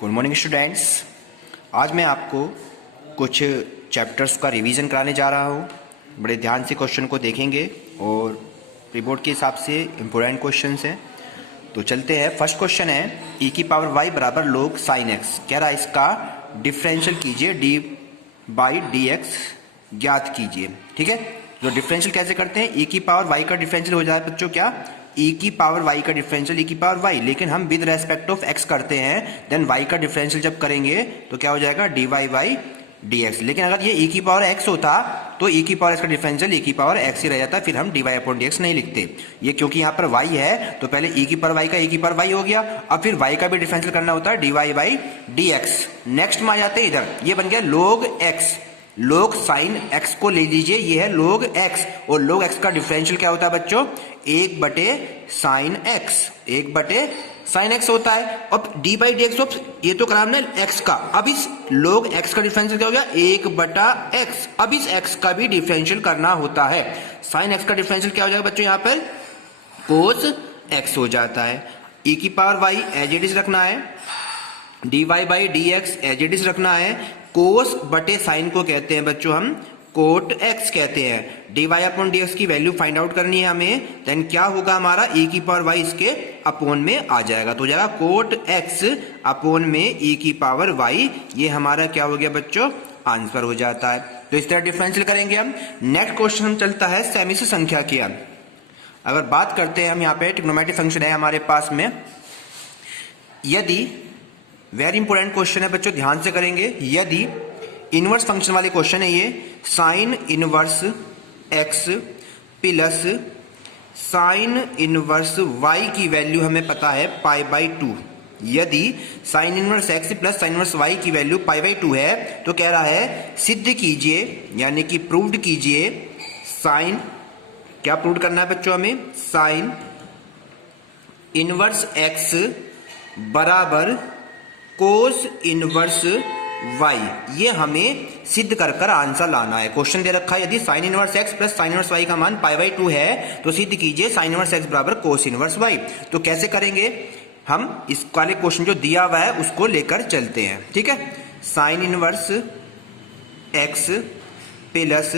Good morning students. आज मैं आपको कुछ चैप्टर्स का रिवीजन कराने जा रहा हूँ। बड़े ध्यान से क्वेश्चन को देखेंगे और प्रीबोर्ड के हिसाब से इम्पोर्टेंट क्वेश्चंस हैं। तो चलते हैं। फर्स्ट क्वेश्चन है e की पावर y बराबर log sin x। कह रहा है इसका डिफरेंशियल कीजिए, d बाई डी एक्स ज्ञात कीजिए। ठीक है, जो डिफरेंशियल कैसे करते हैं, e की पावर y का डिफरेंशियल हो जाए बच्चों क्या, e की पावर y का डिफरेंशियल e की पावर y, लेकिन हम विद रेस्पेक्ट ऑफ x करते हैं, देन y का डिफरेंशियल जब करेंगे तो क्या हो जाएगा dy बाई dx। लेकिन अगर ये e की पावर x होता तो e की पावर x का डिफरेंशियल e की पावर x ही रह जाता, फिर हम dy अपॉन dx नहीं लिखते। ये क्योंकि यहाँ पर y है तो पहले e की पावर y का e की पावर y हो गया, अब फिर y का भी डिफरेंशियल करना होता है dy बाई dx। नेक्स्ट में आ जाते हैं इधर, ये बन गया log x। log sin x को ले लीजिए, ये है log x, और log x का डिफरेंशियल क्या होता है बच्चों, 1/sin x, 1/sin x होता है। अब d बाई डी एक्स, ये तो करा हमने x का, अब इस log x का डिफरेंशियल क्या हो गया 1/x। अब इस x का भी डिफरेंशियल करना होता है। sin x का डिफरेंशियल क्या हो जाएगा बच्चों, यहाँ पर cos x हो जाता है। e की power y as it is रखना है, dy by D X as it is रखना है, कोस बटे साइन को कहते हैं बच्चों हम कोट x कहते हैं। dy अपॉन डी एक्स की वैल्यू फाइंड आउट करनी है हमें, देन क्या होगा हमारा e की पावर y इसके अपोन में आ जाएगा, तो हो जाएगा कोट x अपोन में e की पावर y। ये हमारा क्या हो गया बच्चों, आंसर हो जाता है। तो इस तरह डिफरेंशियल करेंगे हम। नेक्स्ट क्वेश्चन हम चलता है सेमिश संख्या की। अगर बात करते हैं हम, यहाँ पे ट्रिग्नोमेट्रिक फंक्शन है हमारे पास में, यदि वेरी इंपॉर्टेंट क्वेश्चन है बच्चों, ध्यान से करेंगे। यदि इनवर्स फंक्शन वाले क्वेश्चन है ये, sign inverse x plus sine inverse y की वैल्यू हमें पता है पाई बाई 2। यदि sign inverse x plus sine inverse y की वैल्यू पाई बाई 2 है तो कह रहा है सिद्ध कीजिए, यानी कि प्रूव्ड कीजिए, साइन क्या प्रूव करना है बच्चों हमें, साइन इनवर्स x बराबर कोस इनवर्स y। ये हमें सिद्ध कर कर आंसर लाना है। क्वेश्चन दे रखा है यदि sign inverse x plus sine inverse y का मान पाई बाई 2 है तो सिद्ध कीजिए साइन इनवर्स x बराबर कोस इनवर्स y। तो कैसे करेंगे हम, इस वाले क्वेश्चन जो दिया हुआ है उसको लेकर चलते हैं। ठीक है, sine inverse x plus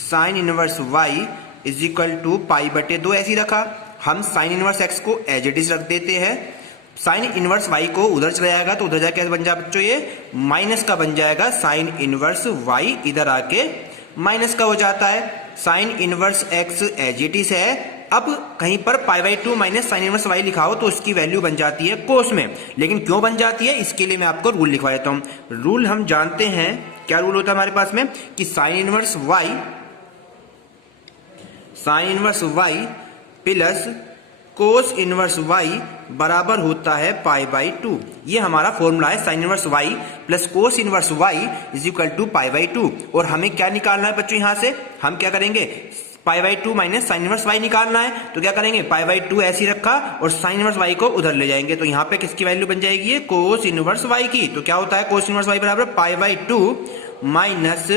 sine inverse y is equal to pi बटे 2 ऐसी रखा। हम साइन इनवर्स x को एज इट इज रख देते हैं, साइन इनवर्स y को उधर चला जाएगा तो उधर जाके कैसे बन जाए बच्चों, ये माइनस का बन जाएगा, साइन इनवर्स y इधर आके माइनस का हो जाता है। Sine inverse x as it is है, अब कहीं पर pi by 2 minus sine inverse y लिखाओ तो उसकी वैल्यू बन जाती है कोस में। लेकिन क्यों बन जाती है, इसके लिए मैं आपको रूल लिखवा देता हूं। रूल हम जानते हैं, क्या रूल होता है हमारे पास में, कि sign inverse y plus cos inverse y बराबर होता है पाई बाई 2। ये हमारा फॉर्मूला है, sine inverse y plus cos inverse y is equal to pi by 2। और हमें क्या निकालना है बच्चों, यहां से हम क्या करेंगे, पाई by 2 minus sine inverse y निकालना है। तो क्या करेंगे, पाई बाई 2 ऐसी रखा और साइन इनवर्स y को उधर ले जाएंगे, तो यहाँ पे किसकी वैल्यू बन जाएगी, कोस इनवर्स y की। तो क्या होता है, कोस इनवर्स y बराबर पाई by 2 minus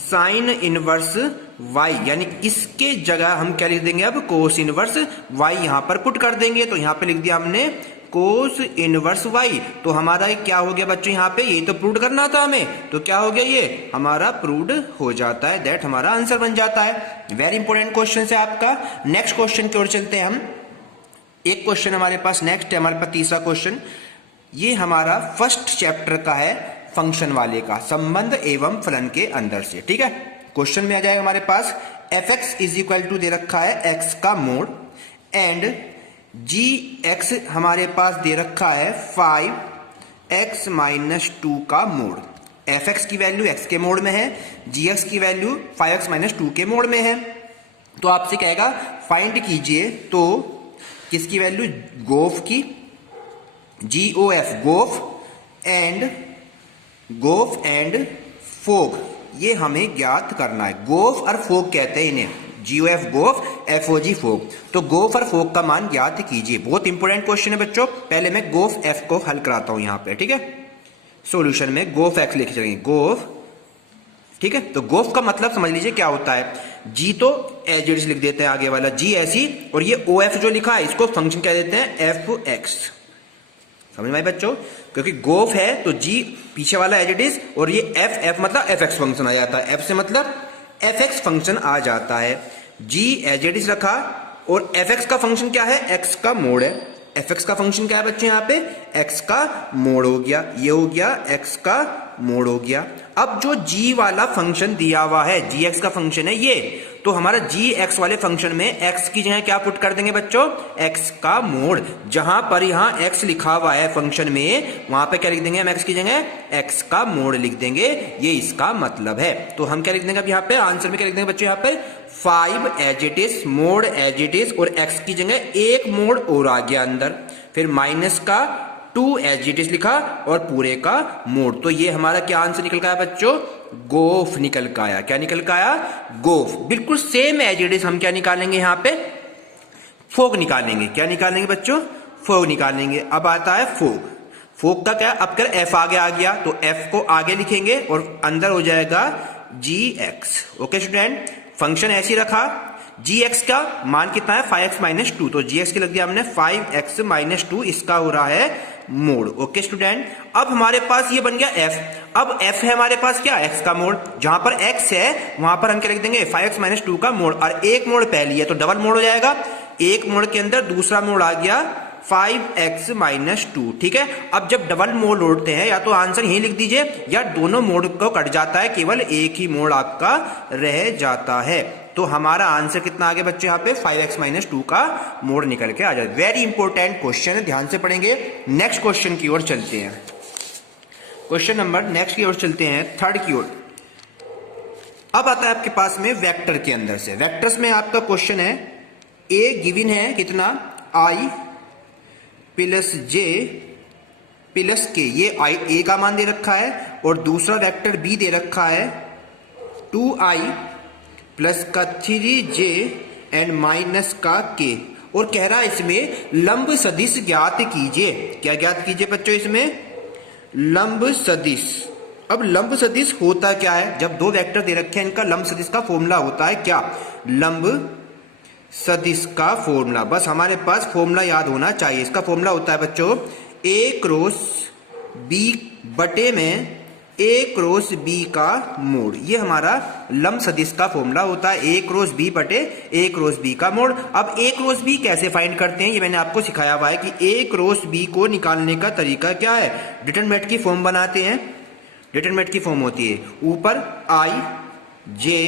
sine inverse y, यानी इसके जगह हम क्या लिख देंगे अब, कोस इनवर्स y यहां पर पुट कर देंगे। तो यहां पे लिख दिया हमने कोस इनवर्स y। तो हमारा क्या हो गया बच्चों, यहां पे ये तो प्रूव करना था हमें, तो क्या हो गया, ये हमारा प्रूव्ड हो जाता है, दैट हमारा आंसर बन जाता है। वेरी इंपॉर्टेंट क्वेश्चन है आपका। नेक्स्ट क्वेश्चन की ओर चलते हैं हम। एक क्वेश्चन हमारे पास नेक्स्ट है, हमारे पास तीसरा क्वेश्चन, ये हमारा फर्स्ट चैप्टर का है, फंक्शन वाले का, संबंध एवं फलन के अंदर से। ठीक है, क्वेश्चन में आ जाएगा हमारे पास fx इज इक्वल टू दे रखा है x का मोड, एंड gx हमारे पास दे रखा है 5x माइनस 2 का मोड। fx की वैल्यू x के मोड में है, gx की वैल्यू 5x माइनस 2 के मोड में है। तो आपसे कहेगा फाइंड कीजिए, तो किसकी वैल्यू, गोफ की, GOF गोफ एंड फोग, ये हमें ज्ञात करना है। गोफ और फोग कहते हैं इन्हें, GOF गोफ, FOG फोग। तो गोफ और फोग का मान ज्ञात कीजिए। बहुत इंपॉर्टेंट क्वेश्चन है बच्चों। पहले मैं गोफ F को हल कराता हूं यहाँ पे। ठीक है, सॉल्यूशन में गोफ X लिख चलेंगे, गोफ। ठीक है, तो गोफ का मतलब समझ लीजिए क्या होता है, G तो एज इट इज लिख देते हैं आगे वाला G ऐसी, और ये OF जो लिखा है इसको फंक्शन कह देते हैं FX। समझ में आई बच्चों? क्योंकि गोफ है तो जी पीछे वाला एज इट इज, और ये एफ मतलब एफ एक्स फंक्शन आ जाता है, एफ से मतलब एफ एक्स फंक्शन आ जाता है। जी एज इट इज रखा, और एफ एक्स का फंक्शन क्या है? एक्स का मोड है। एफ एक्स का फंक्शन क्या है बच्चे? यहाँ पे एक्स का मोड हो गया, ये हो गया एक्स का मोड हो गया। अब जो g वाला फंक्शन दिया हुआ है, जी एक्स का फंक्शन है ये, तो हमारा जी एक्स वाले फंक्शन में x की जगह क्या पुट कर देंगे बच्चों? x का मोड। जहां पर यहाँ x लिखा हुआ है फंक्शन में, वहां पे क्या लिख देंगे हम? x की जगह x का मोड लिख देंगे, ये इसका मतलब है। तो हम क्या लिख देंगे अब यहाँ पे आंसर में? क्या लिख देंगे बच्चों यहाँ पे? 5 as it is, mod as it is, और x की जगह एक मोड और आ गया अंदर, फिर माइनस का 2 एज इट इज लिखा, और पूरे का मोड। तो ये हमारा क्या आंसर निकल का आया बच्चों? गोफ निकल का आया। क्या निकल का आया? गोफ। बिल्कुल सेम एज इट इज हम क्या निकालेंगे यहाँ पे? फोक निकालेंगे। क्या निकालेंगे बच्चों? फोक निकालेंगे। अब आता है फोक। फोक का क्या? अब कर एफ आगे आ गया तो एफ को आगे लिखेंगे और अंदर हो जाएगा जी एक्स। ओके स्टूडेंट, फंक्शन ऐसी रखा, जी एक्स का मान कितना है? 5x माइनस 2, तो जी एक्स की लग दिया हमने 5x माइनस 2, इसका हो रहा है मोड। ओके स्टूडेंट, अब हमारे पास ये बन गया f। अब f है हमारे पास क्या? x का मोड। जहां पर x है वहां पर हम क्या लिख देंगे? 5x माइनस 2 का मोड, और एक मोड पहली है तो डबल मोड हो जाएगा। एक मोड के अंदर दूसरा मोड आ गया 5x माइनस 2। ठीक है, अब जब डबल मोड उड़ते हैं या तो आंसर यही लिख दीजिए, या दोनों मोड को कट जाता है, केवल एक ही मोड आपका रह जाता है। तो हमारा आंसर कितना आ गया बच्चे? यहाँ पे 5x माइनस 2 का मोड निकल के आ जाए। वेरी इंपॉर्टेंट क्वेश्चन है, ध्यान से पढ़ेंगे। नेक्स्ट क्वेश्चन की ओर चलते हैं। क्वेश्चन नंबर नेक्स्ट की ओर चलते हैं, थर्ड की ओर। अब आता है आपके पास में वेक्टर के अंदर से। वेक्टर्स में आपका क्वेश्चन है, ए गिवन है कितना? i प्लस जे प्लस के, ये आई ए का मान दे रखा है, और दूसरा वेक्टर बी दे रखा है 2i प्लस का 3j एंड माइनस का k, और कह रहा है इसमें लंब सदिश ज्ञात कीजिए। क्या ज्ञात कीजिए बच्चों? इसमें लंब सदिश। अब लंब सदिश होता क्या है? जब दो वेक्टर दे रखे हैं, इनका लंब सदिश का फॉर्मूला होता है क्या? लंब सदिश का फॉर्मूला, बस हमारे पास फॉर्मूला याद होना चाहिए। इसका फॉर्मूला होता है बच्चों a क्रॉस b बटे में a क्रॉस b का मोड। ये हमारा लंब सदिश का फॉर्मूला होता है, a क्रॉस b बटे a क्रॉस b का मोड। अब a क्रॉस b कैसे फाइंड करते हैं, ये मैंने आपको सिखाया हुआ है कि a क्रॉस b को निकालने का तरीका क्या है? डिटरमिनेंट की फॉर्म बनाते हैं। डिटरमिनेंट की फॉर्म होती है ऊपर i j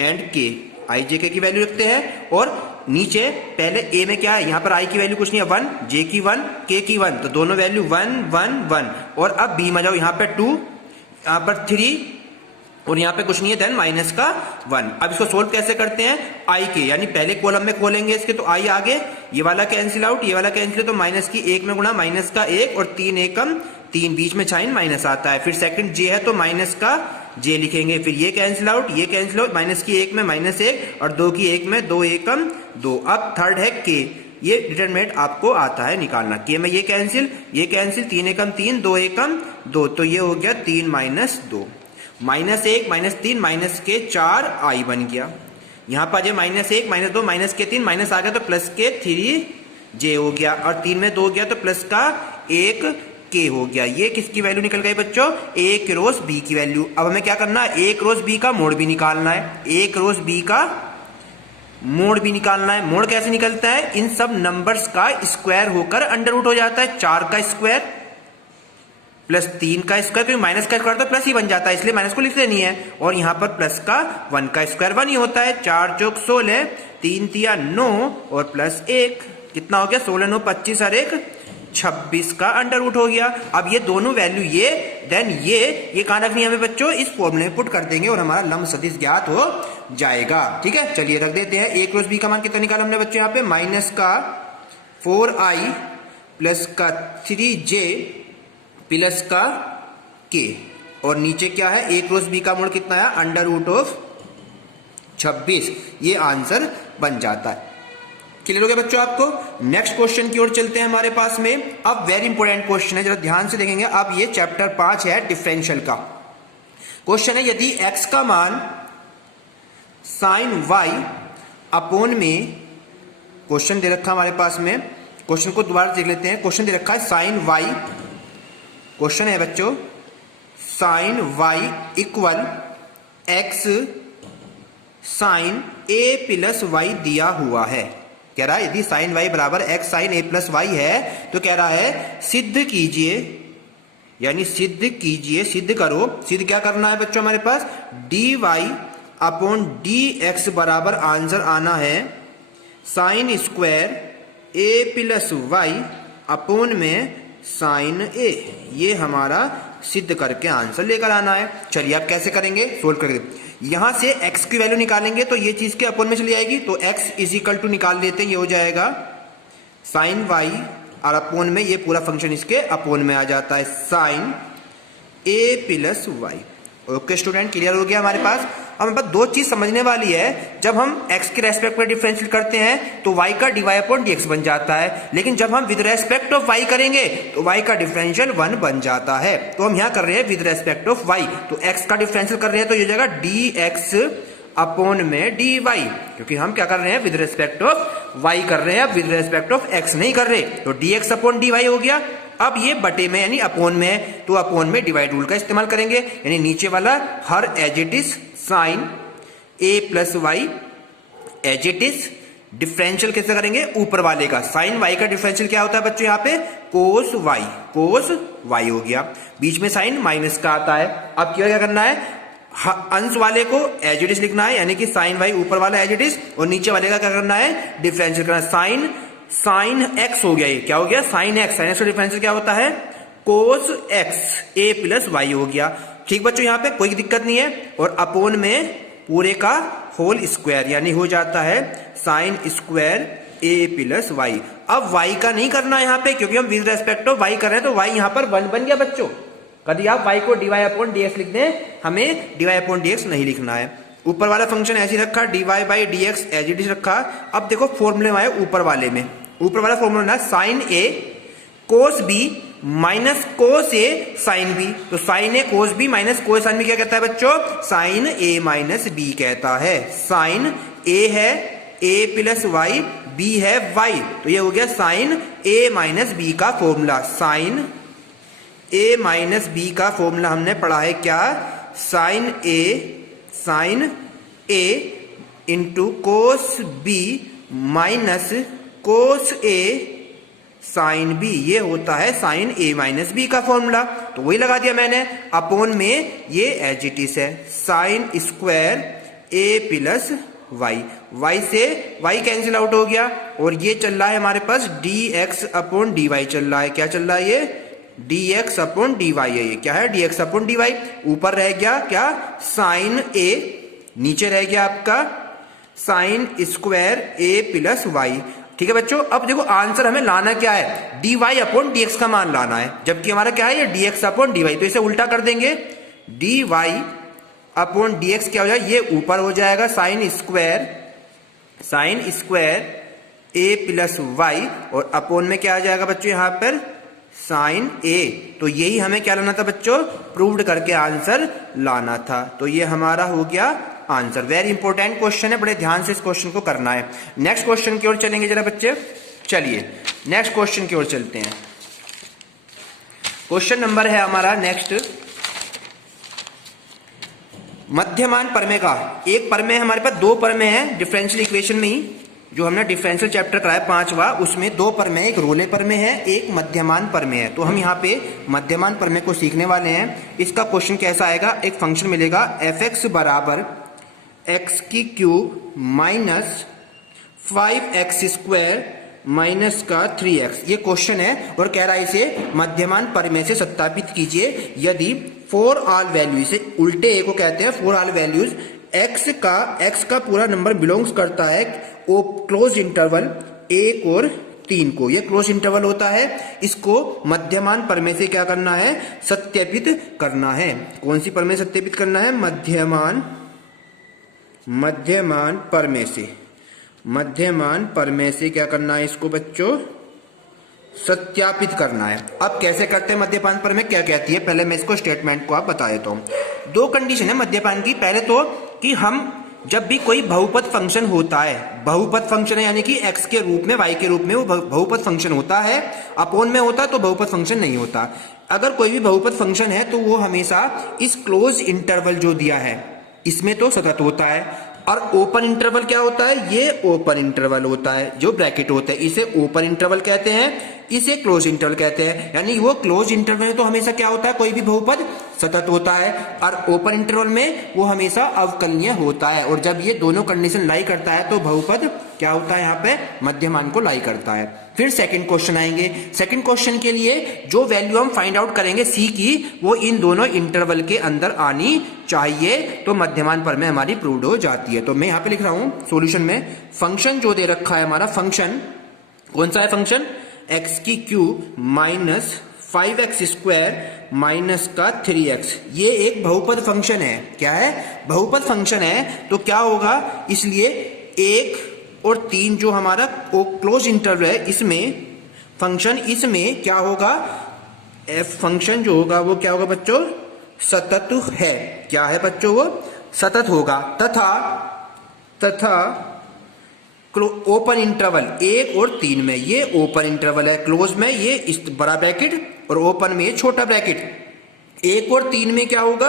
and k, i j k की वैल्यू रखते हैं, और नीचे पहले a में क्या है? यहाँ पर i की वैल्यू कुछ नहीं है 1, j की 1, k की 1, तो दोनों वैल्यू 1 1 1। और अब b में जाओ, यहाँ पे 2, यहाँ पर 3, और यहाँ पे कुछ नहीं है, देन माइनस का 1। अब इसको सोल्व कैसे करते हैं? i के, यानी पहले कॉलम में खोलेंगे इसके, तो i आगे, ये वाला कैंसिल आउट, ये वाला कैंसिल, तो माइनस की 1 में गुणा माइनस का 1, और 3 एकम 3, बीच में साइन माइनस आता है। फिर सेकंड j है तो माइनस का j लिखेंगे, फिर ये कैंसिल आउट, ये कैंसिल आउट, माइनस की 1 में माइनस 1, और 2 की 1 में 2 एकम 2। अब थर्ड है k, ये डिटरमिनेंट आपको आता है निकालना। k में ये कैंसिल, 3 एकम 3, 2 एकम 2, तो ये हो गया 3 माइनस 2, माइनस 1 माइनस 3 माइनस के 4 i बन गया। यहाँ पर माइनस 1 माइनस 2 माइनस के 3 माइनस आ गया तो प्लस के 3 j हो गया, और 3 में 2 गया तो प्लस का 1 k हो गया। ये किसकी वैल्यू निकल गई बच्चों? a क्रॉस b की वैल्यू। अब हमें क्या करना है? a क्रॉस b का मोड भी निकालना है, a क्रॉस b का मोड भी निकालना है। मोड कैसे निकलता है? इन सब नंबर्स का स्क्वायर होकर अंडर रूट हो जाता है। 4 का स्क्वायर प्लस 3 का स्क्वायर, क्योंकि माइनस का स्क्वायर तो प्लस ही बन जाता है, इसलिए माइनस को लिख लेनी है। और यहाँ पर प्लस का 1 का स्क्वायर 1 ही होता है। 4 चौक 16, 3 तिया 9, और प्लस 1 कितना हो गया? 16 9 25 और 1 26 का अंडर रूट हो गया। अब ये दोनों वैल्यू ये देन ये कहां रखनी है हमें बच्चों? इस फॉर्मूले में पुट कर देंगे और हमारा लंब सदिश ज्ञात हो जाएगा। ठीक है, चलिए रख देते हैं। a क्रॉस b का मान कितना निकाला हमने बच्चों? यहाँ पे माइनस का 4i प्लस का 3j प्लस का k, और नीचे क्या है? a क्रॉस b का मोड कितना है? Under root of 26। ये आंसर बन जाता है। क्लियर हो गया बच्चों आपको? नेक्स्ट क्वेश्चन की ओर चलते हैं हमारे पास में। अब वेरी इंपॉर्टेंट क्वेश्चन है, जरा ध्यान से देखेंगे। अब ये चैप्टर 5 है डिफरेंशियल का। क्वेश्चन है, यदि x का मान साइन y अपॉन में, क्वेश्चन दे रखा हमारे पास में, क्वेश्चन को दोबारा देख लेते हैं। क्वेश्चन दे रखा है साइन वाई, क्वेश्चन है बच्चों sine y equal x sine a plus y दिया हुआ है। कह रहा है यदि साइन वाई बराबर x sine a plus y है तो कह रहा है सिद्ध कीजिए, यानी सिद्ध कीजिए, सिद्ध करो। सिद्ध क्या करना है बच्चों हमारे पास, d Y upon D x बराबर आंसर आना है साइन स्क्वायर ए प्लस वाई अपॉन में साइन ए। ये हमारा सिद्ध करके आंसर लेकर आना है। चलिए आप कैसे करेंगे, सोल्व करेंगे। यहां से x की वैल्यू निकालेंगे तो ये चीज के अपॉन में चली जाएगी, तो x इज इक्वल टू निकाल लेते हैं, ये हो जाएगा साइन वाई और अपॉन में ये पूरा फंक्शन इसके अपॉन में आ जाता है sine a plus y. Okay student, clear हो गया हमारे पास। अब हमारे पास दो चीज समझने वाली है, जब हम x के रेस्पेक्ट में डिफरेंशियल करते हैं तो y का dy अपॉन dx बन जाता है, लेकिन जब हम विद रेस्पेक्ट ऑफ y करेंगे तो y का डिफरेंशियल 1 बन जाता है। तो हम यहाँ कर रहे हैं विद रेस्पेक्ट ऑफ y, तो x का डिफरेंशियल कर रहे हैं तो ये जाएगा dx अपॉन में dy, क्योंकि हम क्या कर रहे हैं विद रेस्पेक्ट ऑफ y कर रहे हैं, विद रेस्पेक्ट ऑफ x नहीं कर रहे। तो dx अपॉन dy हो गया। अब ये बटे में यानी अपॉन में है, तो अपॉन में डिवाइड रूल का इस्तेमाल करेंगे, यानी नीचे वाला हर as it is sine a plus y as it is. Differential कैसे करेंगे, ऊपर वाले का साइन वाई का डिफरेंशियल क्या होता है बच्चों यहाँ पे कोस वाई हो गया, बीच में साइन माइनस का आता है। अब क्या करना है, अंश वाले को एज इट इज लिखना है, यानी कि साइन वाई ऊपर वाला एज इट इज, और नीचे वाले का क्या करना है डिफरेंशियल करना है। साइन एक्स हो गया, ये क्या हो गया साइन एक्स का डिफरेंशियल क्या होता है कोस एक्स ए प्लस वाई हो गया। ठीक बच्चों, यहाँ पे कोई दिक्कत नहीं है। और अपॉन में पूरे का होल स्क्वायर, यानी हो जाता है साइन स्क्वायर ए प्लस वाई। अब वाई का नहीं करना है यहाँ पे, क्योंकि हम विद रेस्पेक्ट ऑफ वाई कर रहे हैं, तो वाई यहाँ पर 1 बन गया बच्चों। कभी आप वाई को dy अपॉन dx लिख दें, हमें dy अपॉन dx नहीं लिखना है। ऊपर वाला फंक्शन ऐसे रखा, dy by dx as it is रखा। अब देखो फॉर्मूले में आए ऊपर वाले में, ऊपर वाला formula sine a cos b minus cos a sine b. तो sine a cos b minus cos sine b क्या कहता है बच्चों, साइन ए माइनस बी कहता है। साइन ए है ए प्लस वाई, बी है वाई, तो ये हो गया साइन ए माइनस बी का formula. Sine a minus b का फॉर्मूला हमने पढ़ा है क्या, sine a into cos b minus cos a sine b, ये होता है साइन ए माइनस बी का फॉर्मूला। तो वही लगा दिया मैंने, अपॉन में ये एज इट इज है साइन स्क्वायर ए प्लस वाई। वाई से वाई कैंसिल आउट हो गया, और ये चल रहा है हमारे पास d x upon D y चल रहा है। क्या चल रहा है ये D x upon D y है, ये क्या है d x upon D y. ऊपर रह गया क्या साइन ए, नीचे रह गया आपका साइन स्क्वायर ए प्लस वाई। ठीक है बच्चों, अब देखो आंसर हमें लाना क्या है, D Y upon D X का मान लाना है, जबकि हमारा क्या है ये D x upon D Y. तो इसे उल्टा कर देंगे, D Y upon D X क्या हो जाएगा, ये ऊपर हो जाएगा साइन स्क्वायर ए प्लस वाई, और अपॉन में क्या आ जाएगा बच्चों यहाँ पर साइन ए। तो यही हमें क्या लाना था बच्चों, प्रूव्ड करके आंसर लाना था। तो ये हमारा हो गया आंसर। वेरी इंपॉर्टेंट क्वेश्चन है, बड़े ध्यान से इस क्वेश्चन को करना है। नेक्स्ट क्वेश्चन की ओर चलेंगे जरा बच्चे, चलिए नेक्स्ट क्वेश्चन की ओर चलते हैं। क्वेश्चन नंबर है हमारा नेक्स्ट, मध्यमान परमेय का। एक परमेय हमारे पास, दो परमेय है डिफरेंशियल इक्वेशन में ही, जो हमने डिफरेंशियल चैप्टर कराया 5वां, उसमें दो परमेय, एक रोले परमेय है, एक मध्यमान परमेय है। तो हम यहाँ पे मध्यमान परमेय को सीखने वाले हैं। इसका क्वेश्चन कैसा आएगा, एक फंक्शन मिलेगा एफ एक्स बराबर एक्स की cube minus 5x square minus का 3x, ये क्वेश्चन है। और कह रहा है इसे मध्यमान परमेय से सत्यापित कीजिए यदि फॉर ऑल वैल्यू, इसे उल्टे ए को कहते हैं, फॉर ऑल वैल्यूज x का पूरा नंबर बिलोंग्स करता है वो क्लोज इंटरवल 1 और 3 को, ये क्लोज इंटरवल होता है। इसको मध्यमान परमेय से क्या करना है, सत्यापित करना है। कौन सी परमेय सत्यापित करना है, मध्यमान परमेय से क्या करना है, इसको बच्चों सत्यापित करना है। अब कैसे करते हैं मध्यमान परमेय क्या कहती है, पहले मैं इसको स्टेटमेंट को आप बता देता हूं। दो कंडीशन है मध्यमान की, पहले तो कि हम जब भी कोई बहुपद फंक्शन होता है, बहुपद फंक्शन है यानी कि x के रूप में y के रूप में वो बहुपद फंक्शन होता है, अपोन में होता तो बहुपद फंक्शन नहीं होता। अगर कोई भी बहुपद फंक्शन है तो वो हमेशा इस क्लोज इंटरवल जो दिया है इसमें तो सतत होता है, और ओपन इंटरवल क्या होता है, ये ओपन इंटरवल होता है जो ब्रैकेट होता है, इसे ओपन इंटरवल कहते हैं, इसे क्लोज इंटरवल कहते हैं। यानी वो क्लोज इंटरवल है तो हमेशा क्या होता है, कोई भी बहुपद सतत होता है, और ओपन इंटरवल में वो हमेशा अवकलनीय होता है। और जब ये दोनों कंडीशन लाई करता है तो बहुपद क्या होता है, यहाँ पे मध्यमान को लाई करता है। फिर सेकंड क्वेश्चन आएंगे। सेकंड क्वेश्चन के लिए जो वैल्यू हम फाइंड आउट करेंगे सी की, वो इन दोनों इंटरवल के अंदर आनी चाहिए, तो मध्यमान पर में हमारी प्रूव्ड हो जाती है। तो मैं यहाँ पे लिख रहा हूं सॉल्यूशन में, फंक्शन जो दे रखा है हमारा, फंक्शन कौन सा है, फंक्शन एक्स की क्यूब माइनस 5x² माइनस का 3x, ये एक बहुपद फंक्शन है। क्या है, बहुपद फंक्शन है। तो क्या होगा, इसलिए 1 और 3 जो हमारा क्लोज इंटरवल है इसमें फंक्शन, इसमें क्या होगा, एफ फंक्शन जो होगा वो क्या होगा बच्चों, सतत है। क्या है बच्चों, वो सतत होगा। तथा ओपन इंटरवल 1 और 3 में, ये ओपन इंटरवल है, क्लोज में ये इस बड़ा ब्रैकेट और ओपन में ये छोटा ब्रैकेट, 1 और 3 में क्या होगा,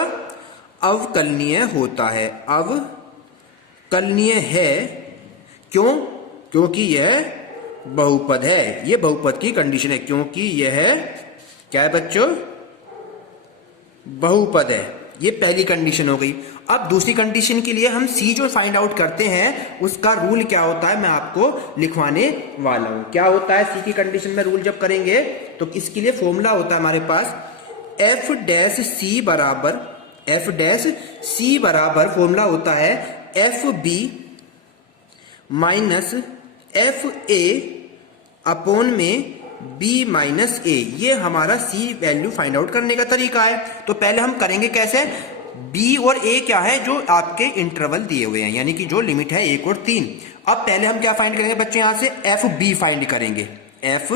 अवकलनीय होता है। अवकलनीय है क्यों, क्योंकि यह बहुपद है, ये बहुपद की कंडीशन है, क्योंकि यह क्या है बच्चों, बहुपद है। ये पहली कंडीशन हो गई। अब दूसरी कंडीशन के लिए हम सी जो फाइंड आउट करते हैं उसका रूल क्या होता है मैं आपको लिखवाने वाला हूं। क्या होता है सी की कंडीशन में रूल जब करेंगे तो इसके लिए फॉर्मूला होता है हमारे पास, एफ डैश सी बराबर फॉर्मूला होता है F B minus F A upon में b माइनस ए। ये हमारा c वैल्यू फाइंड आउट करने का तरीका है। तो पहले हम करेंगे कैसे, b और a क्या है, जो आपके इंटरवल दिए हुए हैं, यानी कि जो लिमिट है 1 और 3। अब पहले हम क्या फाइंड करेंगे बच्चे, यहां से एफ बी फाइंड करेंगे। एफ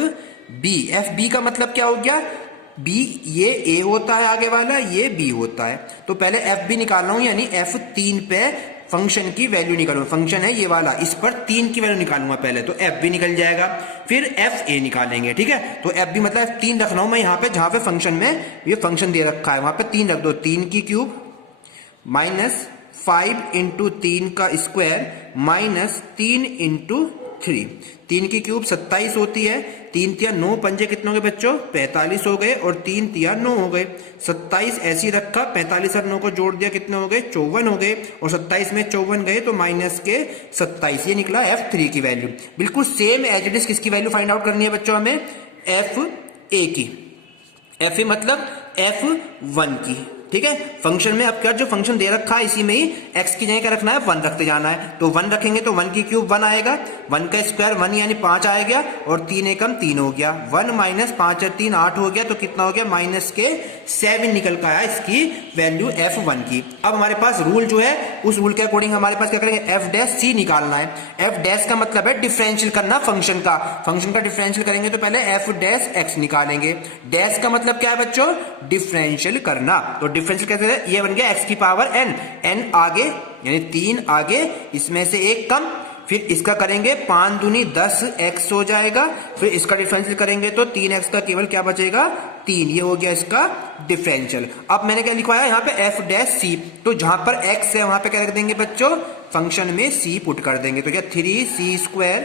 बी का मतलब क्या हो गया, b ये a होता है आगे वाला, ये b होता है। तो पहले एफ बी निकाल रहा हूं, यानी F3 पे फंक्शन की वैल्यू निकालूंगा। फंक्शन है ये वाला, इस पर 3 की वैल्यू निकालूंगा पहले, तो एफ बी निकल जाएगा। फिर एफ ए निकालेंगे, ठीक है। तो एफ बी मतलब 3 रख रहा हूं मैं यहाँ पे, जहां पे फंक्शन में ये फंक्शन दे रखा है वहां पे 3 रख दो, 3 की क्यूब माइनस 5 इंटू 3 का स्क्वायर माइनस 3 इंटू 3, 3 की क्यूब 27 होती है, 3 तिया 9 पंजे कितने हो गए बच्चों, 45 हो गए, और 3 तिया 9 हो गए। 27 ऐसे ही रखा, 45 और 9 को जोड़ दिया, कितने हो गए, 54 हो गए, और 27 में 54 गए तो माइनस के 27, ये निकला F3 की वैल्यू। बिल्कुल सेम एज इट इज किसकी वैल्यू फाइंड आउट करनी है बच्चों, हमें FA की, FA मतलब F1 की, ठीक है। फंक्शन में अब क्या, जो फंक्शन दे रखा है इसी में ही x की जगह क्या रखना है, 1 रखते जाना है। तो 1 रखेंगे तो 1 की क्यूब 1 आएगा, 1 का स्क्वायर 1 यानी 5 आ गया, और 3 एकम 3 हो गया, 1 माइनस 5 और 3 8 हो गया, तो कितना हो गया, माइनस के 7 निकल का आया इसकी वैल्यू F1 की। अब हमारे पास रूल जो है, उस रूल के अकॉर्डिंग हमारे पास क्या करेंगे, एफ डैश सी निकालना है। एफ डैश का मतलब है डिफरेंशियल करना फंक्शन का, फंक्शन का डिफरेंशियल करेंगे तो पहले एफ डैश एक्स निकालेंगे। डैश का मतलब क्या है बच्चों, डिफरेंशियल करना। तो डिफरेंशियल कैसे है, ये बन गया x की पावर n, n आगे यानी 3 आगे, इसमें से 1 कम, फिर इसका करेंगे 5 दूनी 10 x हो जाएगा, फिर इसका डिफरेंशियल करेंगे तो 3x का केवल क्या बचेगा, 3, ये हो गया इसका डिफरेंशियल। अब मैंने क्या लिखवाया यहाँ पे एफ डैश सी, तो जहां पर x है वहां पे क्या रख देंगे बच्चों, फंक्शन में c पुट कर देंगे, तो क्या 3c²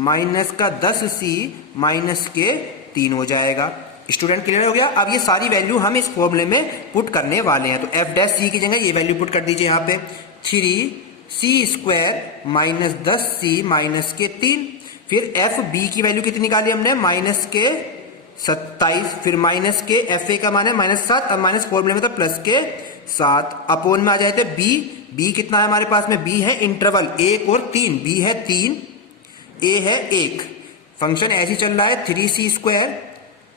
माइनस का 10c माइनस के 3 हो जाएगा। स्टूडेंट क्लियर हो गया। अब ये सारी वैल्यू हम इस फॉर्मूले में पुट करने वाले हैं, तो एफ डैश सी की जगह ये वैल्यू पुट कर दीजिए यहाँ पे, 3c² माइनस 10c माइनस के 3, फिर एफ बी की वैल्यू कितनी निकाली हमने, माइनस के 27, फिर माइनस के एफ ए का मान है -7, अब माइनस फॉर्मूले में तो प्लस के 7, अपोन में आ जाए थे बी कितना है हमारे पास में, बी है इंटरवल 1 और 3, बी है 3, ए है 1। फंक्शन ऐसे चल रहा है, 3c²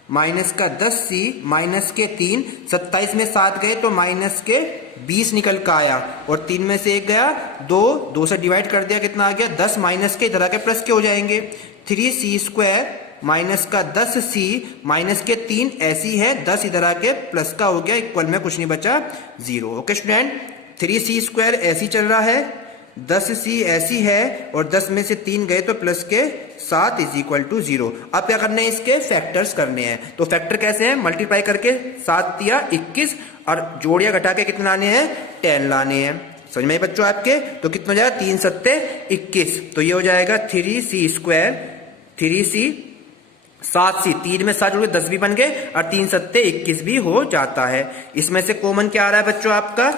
माइनस का 10c माइनस के 3, 27 में 7 गए तो माइनस के 20 निकल का आया, और 3 में से 1 गया, 2 से डिवाइड कर दिया, कितना आ गया 10, माइनस के इधर आके प्लस के हो जाएंगे, 3c² माइनस का 10c माइनस के 3 ऐसी है, 10 इधर आके प्लस का हो गया, इक्वल में कुछ नहीं बचा 0। ओके स्टूडेंट, 3c² ऐसी चल रहा है, 10c ऐसी है और 10 में से 3 गए तो प्लस के 7 इज इक्वल टू 0। अब क्या करने हैं, इसके फैक्टर्स करने हैं। तो फैक्टर कैसे हैं, मल्टीप्लाई करके 7 या 21 और जोड़िया घटा के कितने लाने हैं, 10 लाने हैं। समझ में बच्चों आपके? तो कितना हो जाएगा, 3 सत्ते 21, तो ये हो जाएगा 3c स्क्वायर, 3c 7c, 3 में 7 जोड़ के 10 भी बन गए और 3 सत्ते 21 भी हो जाता है। इसमें से कॉमन क्या आ रहा है बच्चों आपका,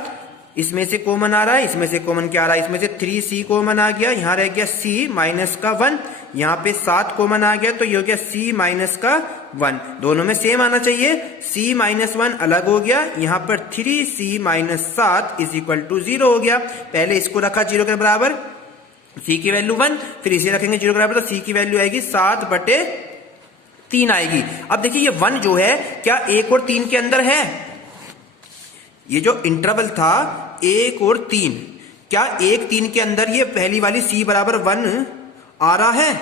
इसमें से कॉमन आ रहा है, इसमें से कॉमन क्या आ रहा है, इसमें से 3c कॉमन आ गया, यहाँ रह गया c माइनस का 1, यहाँ पे 7 कॉमन आ गया तो ये हो गया c माइनस का 1, दोनों में सेम आना चाहिए, c माइनस 1 अलग हो गया, यहाँ पर 3c minus 7 is equal to 0 हो गया। पहले इसको रखा 0 के बराबर, c की वैल्यू 1, फिर इसे रखेंगे 0 के बराबर तो c की वैल्यू आएगी 7/3 आएगी। अब देखिए ये 1 जो है क्या 1 और 3 के अंदर है, ये जो इंटरवल था 1 और 3, क्या 1 3 के अंदर ये पहली वाली c बराबर 1 आ रहा है,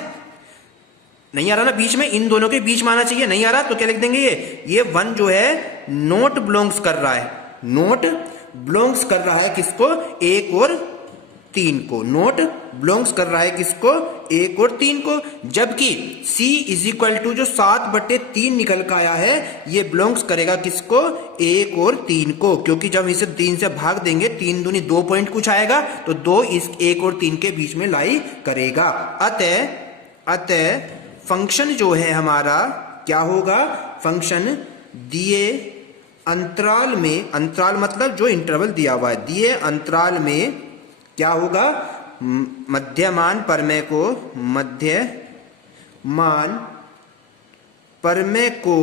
नहीं आ रहा ना, बीच में इन दोनों के बीच में आना चाहिए, नहीं आ रहा तो क्या लिख देंगे, ये 1 जो है नोट बिलोंग्स कर रहा है, नोट बिलोंग्स कर रहा है किसको, 1 और 3 को, नोट बिलोंग्स कर रहा है किसको, 1 और 3 को। जबकि c इज इक्वल टू जो 7/3 निकल का आया है ये बिलोंग्स करेगा किसको, 1 और 3 को, क्योंकि जब इसे 3 से भाग देंगे 3 दूनी 2 पॉइंट कुछ आएगा तो 2 इस 1 और 3 के बीच में लाई करेगा। अतः फंक्शन जो है हमारा क्या होगा, फंक्शन दिए अंतराल में, अंतराल मतलब जो इंटरवल दिया हुआ है, दिए अंतराल में क्या होगा, मध्यमान प्रमेय को, मध्यमान प्रमेय को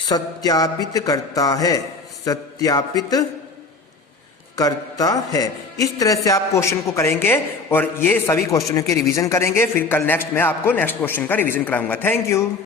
सत्यापित करता है, सत्यापित करता है। इस तरह से आप क्वेश्चन को करेंगे और ये सभी क्वेश्चनों की रिवीजन करेंगे, फिर कल नेक्स्ट मैं आपको नेक्स्ट क्वेश्चन का रिवीजन कराऊंगा। Thank you.